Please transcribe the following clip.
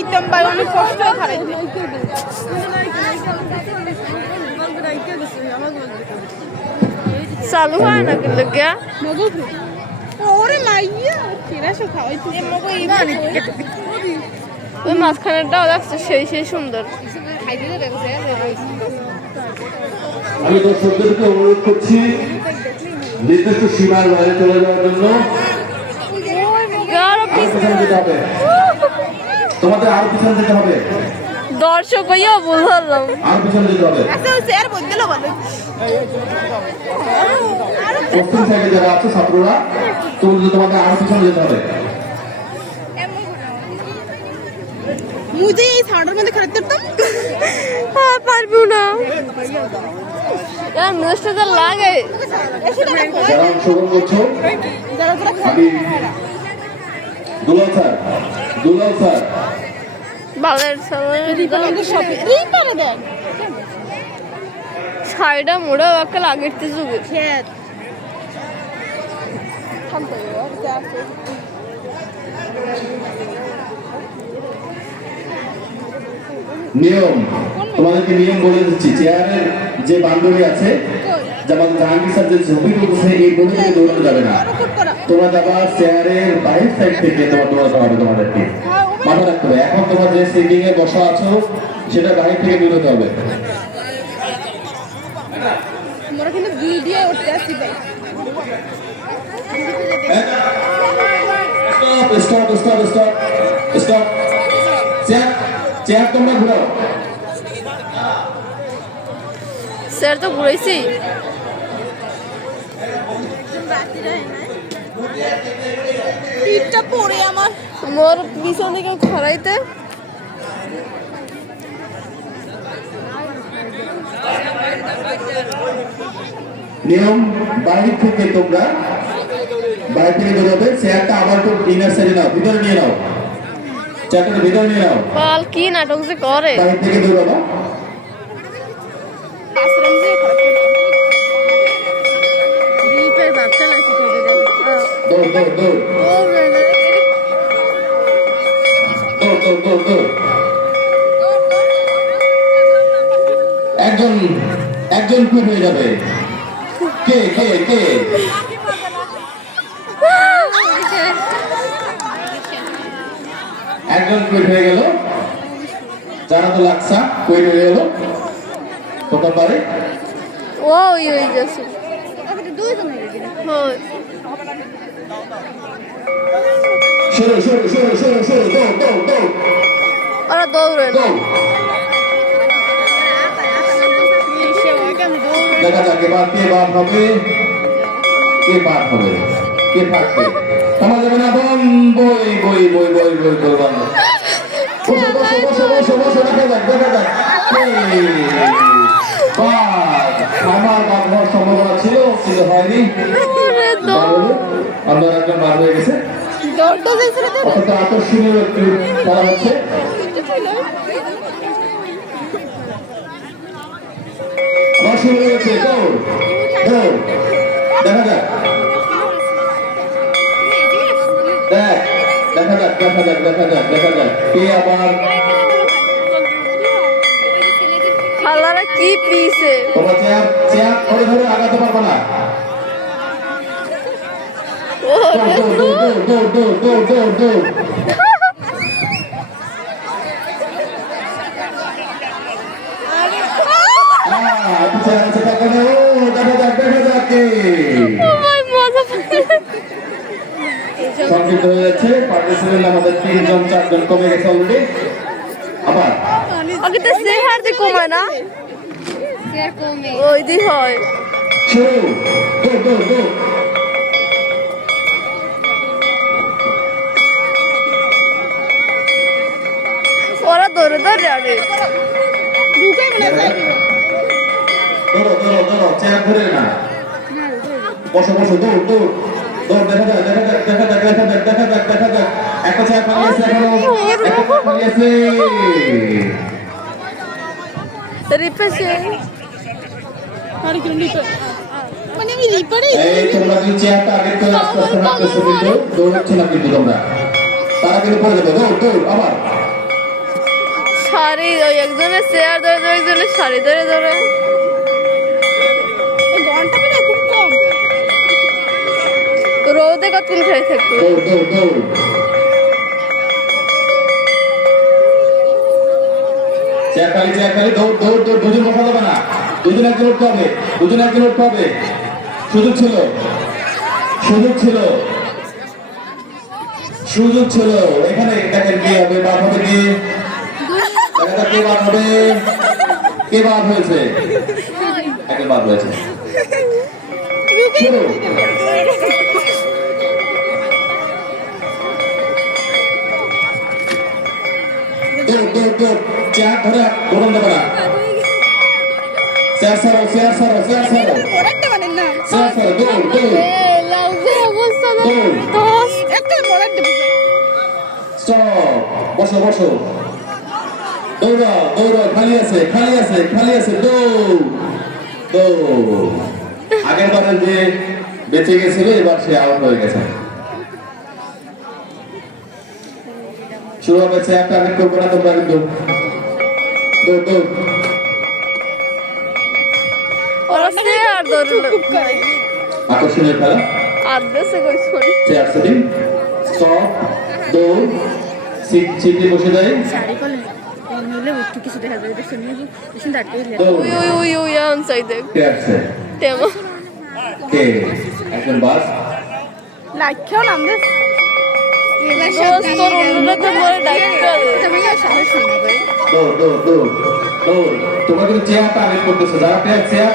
খারাইতাম ভাই, অনেক কষ্ট খারাইতাম। চালু হয় না কিন্তু গিয়া ওরে মাইয়া কিরাসে খাওয়াইতে ওই মাঝখানেরটাও দেখছো সেই সেই সুন্দর। আমি দর্শকদেরকে অনুরোধ করছি নির্দিষ্ট সীমার বাইরে চলে যাওয়ার জন্য। আরো পিছনে যেতে হবে, তোমাদের আরো পিছনে যেতে হবে, দর্শক হইয়া বুঝলাম আরো পিছনে যেতে হবে। পশ্চিম সাইডে যারা আছে ছাত্ররা, তোমাদের আরো পিছনে যেতে হবে। মুঝে এই সাউন্ডের মধ্যে খারাপ করতাম পারবো না, মিষ্টি তো লাগে। যারা অংশগ্রহণ করছো, আমি দুলাল স্যার, দুলাল স্যার বালের শাড়িটা মোড়া একটা লাগেতে যুগে নিয়ম, তোমাদেরকে নিয়ম বলে দিচ্ছি। চেয়ারের যে বান্ধবী আছে, যেমন জাহাঙ্গীর স্যার যে ছবি তুলছে, এই বন্ধু থেকে দৌড়াতে যাবে না। তোমরা যাবা চেয়ারের বাইরের সাইড থেকে, তোমার দৌড়াতে হবে। তোমাদেরকে মাথা রাখতে হবে, এখন তোমার যে সিটিং এ বসা আছো সেটা বাইরে থেকে দৌড়াতে হবে। আমরা কিন্তু ভিডিও উঠতে আসি ভাই। Stop stop stop stop stop. Chair chair তোমরা ঘুরাও। স্যার তো ঘুরাইছি। পিঠটা পড়ে আমার মোর পিছন দিকে খড়াইতে নিয়ম, বাইরে থেকে তোমরা বাইরে থেকে দৌড়াবে। চেয়ারটা আবার তো ইনার সাইডে নাও, ভিতরে নিয়ে নাও, চেয়ারটা ভিতরে নিয়ে নাও। বল কি নাটক যে করে। বাইরে থেকে দৌড়াবো। দৌড় দৌড় দৌড় দৌড় দৌড় দৌড় দৌড়। একজন একজন কুইট হয়ে যাবে। কে কে কে? একজন কুইট হয়ে গেল। যারা তো লাগছা কুইট হয়ে গেল। কত পারে? ওই গেছে। শুরু শুরু শুরু শুরু শুরু দৌড় দৌড় দৌড় ওরা দৌড়ে দৌড়। দেখা যাক এবার কে বার হবে, কে বার হবে, কে থাকবে। থামা যাবে না, বন বই বই বই বই বই বই বন্ধ। বসো বসো বসো বসো বসো, দেখা যাক দেখা যাক। আমার বাদ হওয়ার সম্ভাবনা ছিল কিন্তু হয়নি। আপনার একজন বার হয়ে গেছে। অত আকর্ষণীয় একটু করা হচ্ছে। শুরু হয়েছে, দৌড় দৌড়। দেখা যাক দেখা যাক দেখা যাক দেখা যাক দেখা যাক কে আবার। খালারা কি পিছে তোমার চেয়ার চেয়ার ধরে ধরে আগাতে পারবো না। দৌড় দৌড় দৌড় দৌড় দৌড় দৌড় দৌড়। সংক্ষিপ্ত হয়ে যাচ্ছে। পার্টিসিপেন্ট আমাদের 3 জন 4 জন কমে গেছে অলরেডি। আবার আগে তো চেহার দিয়ে কমায় না, ওই দি হয়। শুরু দৌড় দৌড় দৌড়। ওরা দৌড়ে দৌড়ে আরে দৌড়ো দৌড়ো দৌড়ো, চেয়ার ধরে না, বসো বসো, দৌড় দৌড় দৌড়। দেখা যাক দেখা যাক দেখা যাক দেখা যাক দেখা যাক দেখা যাক। একটা চেয়ার খালি আছে, এখনো একটা খালি আছে। রিপেছে মানে আমি রিপারে এই তোমরা যে চেয়ারটা আগে করে আস্তে আস্তে হাঁটতেছো কিন্তু দৌড়াচ্ছ না কিন্তু তোমরা, তারা কিন্তু পড়ে যাবে। দৌড় দৌড় আবার শাড়ি ওই একজনের চেয়ার ধরে ধরে একজনের শাড়ি ধরে ধরে এই ঘন্টা পেলে খুব কম। রোদে কতক্ষণ খেয়ে থাকতো দৌড় দৌড় দৌড় চেয়ার খালি দৌড় দৌড় দৌড় দুজন বসা যাবে না দুজন একজন উঠতে হবে দুজন একজন উঠতে হবে সুযোগ ছিল সুযোগ ছিল সুযোগ ছিল এখানে দেখেন কি হবে বাদ হবে কি দেখা যাক কে বাদ হবে কে বাদ হয়েছে একজন বাদ হয়েছে শুরু দৌড় দৌড় দৌড় চেয়ার ধরে দৌড়ান দেবে না চেয়ার সারো চেয়ার সারো চেয়ার সারো মোড়াইতে পারেন না। চেয়ার সারো দৌড় দৌড় লাগছে অবস্থা দৌড় একটা মোড়াইতে পারে। স্টপ বসো বসো দৌড়া দৌড়া খালি আছে খালি আছে খালি আছে দৌড় দৌড় আগের বারে যে বেঁচে গেছিল এবার সে আউট হয়ে গেছে শুরু হবে চেয়ার টার্গেট করবো না তোমরা কিন্তু দৌড় দৌড় ওরা চেয়ার ধরলো আকর্ষণীয় খেলা আদেশে কই সরি চেয়ার সেটিং স্টপ দৌড় সিটে বসে যায় শাড়ি পরলে নিলে উঠতে কিছু দেখা যায় দেখছেন নাকি দেখছেন দাঁড় করে দৌড় ওই আনসাই দেখ কে আছে টেমা কে একজন বাস লাইখাও নাম দে তোর অন্যরা তো মরে ডাক্তার তুমি আর সাহস শুনবে দৌড় দৌড় দৌড় দৌড় তোমরা কিন্তু চেয়ার টার্গেট করতেছো যারা চেয়ার